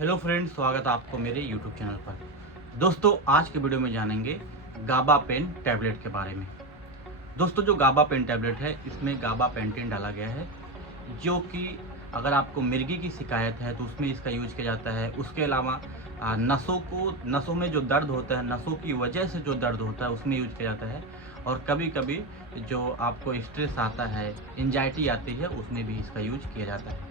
Hello friends, स्वागत है आपको मेरे यूट्यूब चैनल पर। दोस्तों, आज के वीडियो में जानेंगे गाबा पेन टैबलेट के बारे में। दोस्तों, जो गाबा पेन टैबलेट है इसमें गाबा पेंटिन डाला गया है, जो कि अगर आपको मिर्गी की शिकायत है तो उसमें इसका यूज किया जाता है। उसके अलावा नसों में जो दर्द होता है, नसों की वजह से जो दर्द होता है उसमें यूज किया जाता है। और कभी कभी जो आपको स्ट्रेस आता है, एंजाइटी आती है, उसमें भी इसका यूज किया जाता है।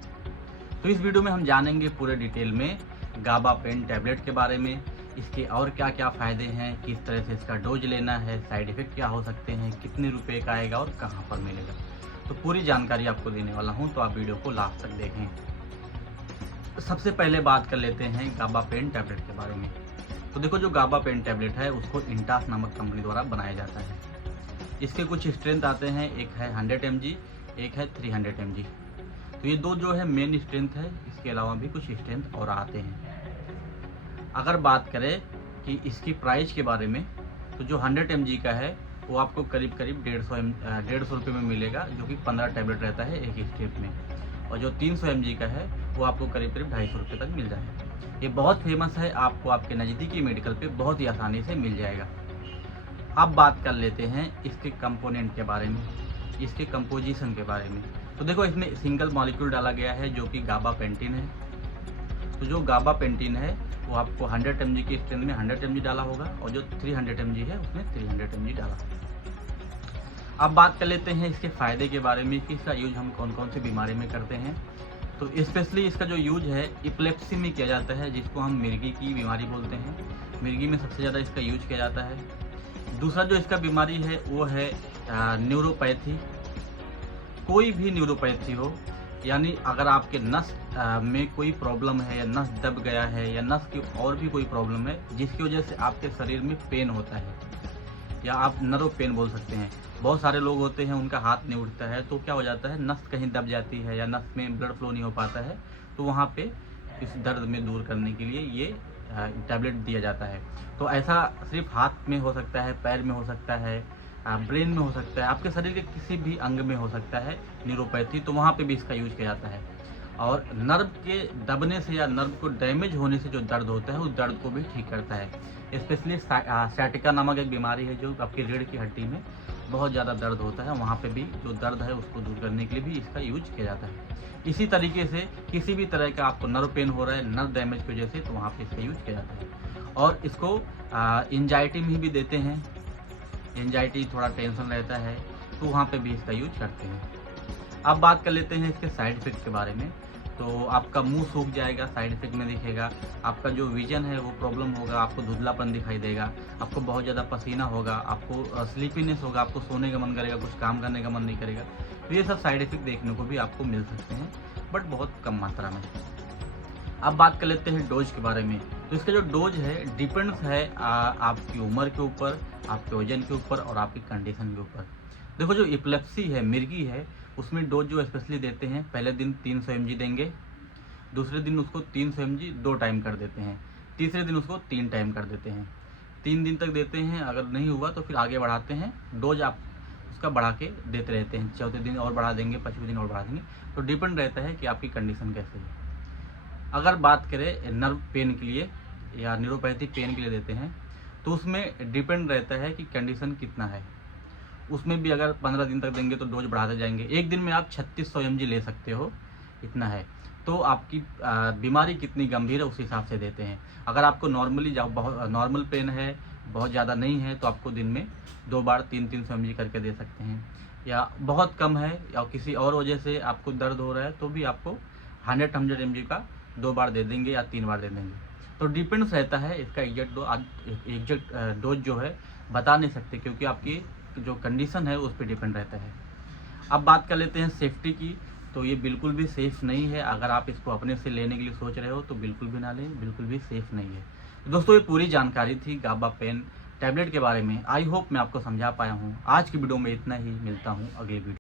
तो इस वीडियो में हम जानेंगे पूरे डिटेल में गाबा पेन टैबलेट के बारे में, इसके और क्या क्या फ़ायदे हैं, किस तरह से इसका डोज लेना है, साइड इफ़ेक्ट क्या हो सकते हैं, कितने रुपए का आएगा और कहाँ पर मिलेगा। तो पूरी जानकारी आपको देने वाला हूँ, तो आप वीडियो को लास्ट तक देखें। तो सबसे पहले बात कर लेते हैं गाबा पेन टैबलेट के बारे में। तो देखो, जो गाबा पेन टैबलेट है उसको इंटास नामक कंपनी द्वारा बनाया जाता है। इसके कुछ स्ट्रेंथ आते हैं, एक है 100 mg, एक है 300 mg। तो ये दो जो है मेन स्ट्रेंथ है, इसके अलावा भी कुछ स्ट्रेंथ और आते हैं। अगर बात करें कि इसकी प्राइस के बारे में, तो जो 100 mg का है वो आपको करीब करीब 150 रुपये में मिलेगा, जो कि 15 टैबलेट रहता है एक स्ट्रिप में। और जो 300 mg का है वो आपको करीब करीब 250 रुपये तक मिल जाएगा। ये बहुत फेमस है, आपको आपके नज़दीकी मेडिकल पे बहुत ही आसानी से मिल जाएगा। अब बात कर लेते हैं इसके कंपोनेंट के बारे में, इसके कंपोजिशन के बारे में। तो देखो, इसमें सिंगल मॉलिक्यूल डाला गया है जो कि गाबा पेंटिन है। तो जो गाबा पेंटिन है वो आपको 100 mg की स्ट्रेंथ में 100 mg डाला होगा, और जो 300 mg है उसमें 300 mg डाला होगा। अब बात कर लेते हैं इसके फ़ायदे के बारे में कि इसका यूज हम कौन कौन सी बीमारी में करते हैं। तो स्पेशली इसका जो यूज है इपिलेप्सी में किया जाता है, जिसको हम मिर्गी की बीमारी बोलते हैं। मिर्गी में सबसे ज़्यादा इसका यूज किया जाता है। दूसरा जो इसका बीमारी है वो है न्यूरोपैथी। कोई भी न्यूरोपैथी हो, यानी अगर आपके नस में कोई प्रॉब्लम है, या नस दब गया है, या नस की और भी कोई प्रॉब्लम है जिसकी वजह से आपके शरीर में पेन होता है, या आप नर्व पेन बोल सकते हैं। बहुत सारे लोग होते हैं उनका हाथ नहीं उठता है, तो क्या हो जाता है, नस कहीं दब जाती है या नस में ब्लड फ्लो नहीं हो पाता है, तो वहाँ पे इस दर्द में दूर करने के लिए ये टैबलेट दिया जाता है। तो ऐसा सिर्फ हाथ में हो सकता है, पैर में हो सकता है, ब्रेन में हो सकता है, आपके शरीर के किसी भी अंग में हो सकता है न्यूरोपैथी, तो वहाँ पे भी इसका यूज किया जाता है। और नर्व के दबने से या नर्व को डैमेज होने से जो दर्द होता है उस दर्द को भी ठीक करता है। स्पेशली सैटिका नामक एक बीमारी है जो आपकी रीढ़ की हड्डी में बहुत ज़्यादा दर्द होता है, वहाँ पे भी जो दर्द है उसको दूर करने के लिए भी इसका यूज किया जाता है। इसी तरीके से किसी भी तरह का आपको नर्व पेन हो रहा है नर्व डैमेज की वजह से, तो वहाँ पे इसका यूज किया जाता है। और इसको एंजाइटी में भी देते हैं, एंजाइटी थोड़ा टेंशन रहता है तो वहाँ पे भी इसका यूज करते हैं। अब बात कर लेते हैं इसके साइड इफ़ेक्ट के बारे में। तो आपका मुंह सूख जाएगा, साइड इफ़ेक्ट में दिखेगा। आपका जो विजन है वो प्रॉब्लम होगा, आपको धुंधलापन दिखाई देगा, आपको बहुत ज़्यादा पसीना होगा, आपको स्लीपीनेस होगा, आपको सोने का मन करेगा, कुछ काम करने का मन नहीं करेगा। तो ये सब साइड इफ़ेक्ट देखने को भी आपको मिल सकते हैं, बट बहुत कम मात्रा में। अब बात कर लेते हैं डोज के बारे में। तो इसका जो डोज है डिपेंड्स है आपकी उम्र के ऊपर, आपके वजन के ऊपर और आपकी कंडीशन के ऊपर। देखो, जो एपिलेप्सी है, मिर्गी है, उसमें डोज जो स्पेशली देते हैं, पहले दिन 300 mg देंगे, दूसरे दिन उसको 300 mg 2 टाइम कर देते हैं, तीसरे दिन उसको 3 टाइम कर देते हैं। 3 दिन तक देते हैं, अगर नहीं हुआ तो फिर आगे बढ़ाते हैं, डोज आप उसका बढ़ा के देते रहते हैं। चौथे दिन और बढ़ा देंगे, 5वें दिन और बढ़ा देंगे। तो डिपेंड रहता है कि आपकी कंडीशन कैसे है। अगर बात करें नर्व पेन के लिए या न्यूरोपैथी पेन के लिए देते हैं, तो उसमें डिपेंड रहता है कि कंडीशन कितना है। उसमें भी अगर 15 दिन तक देंगे तो डोज बढ़ाते जाएंगे। एक दिन में आप 3600 mg ले सकते हो, इतना है। तो आपकी बीमारी कितनी गंभीर है उस हिसाब से देते हैं। अगर आपको नॉर्मली बहुत नॉर्मल पेन है, बहुत ज़्यादा नहीं है, तो आपको दिन में 2 बार 300 mg करके दे सकते हैं। या बहुत कम है या किसी और वजह से आपको दर्द हो रहा है, तो भी आपको 100 mg का 2 बार दे देंगे या 3 बार दे देंगे। तो डिपेंड्स रहता है, इसका एग्जैक्ट डोज जो है बता नहीं सकते, क्योंकि आपकी जो कंडीशन है उस पर डिपेंड रहता है। अब बात कर लेते हैं सेफ्टी की। तो ये बिल्कुल भी सेफ़ नहीं है। अगर आप इसको अपने से लेने के लिए सोच रहे हो तो बिल्कुल भी ना लें, बिल्कुल भी सेफ़ नहीं है। तो दोस्तों, ये पूरी जानकारी थी गाबा पेन टैबलेट के बारे में। आई होप मैं आपको समझा पाया हूँ। आज की वीडियो में इतना ही, मिलता हूँ अगली वीडियो।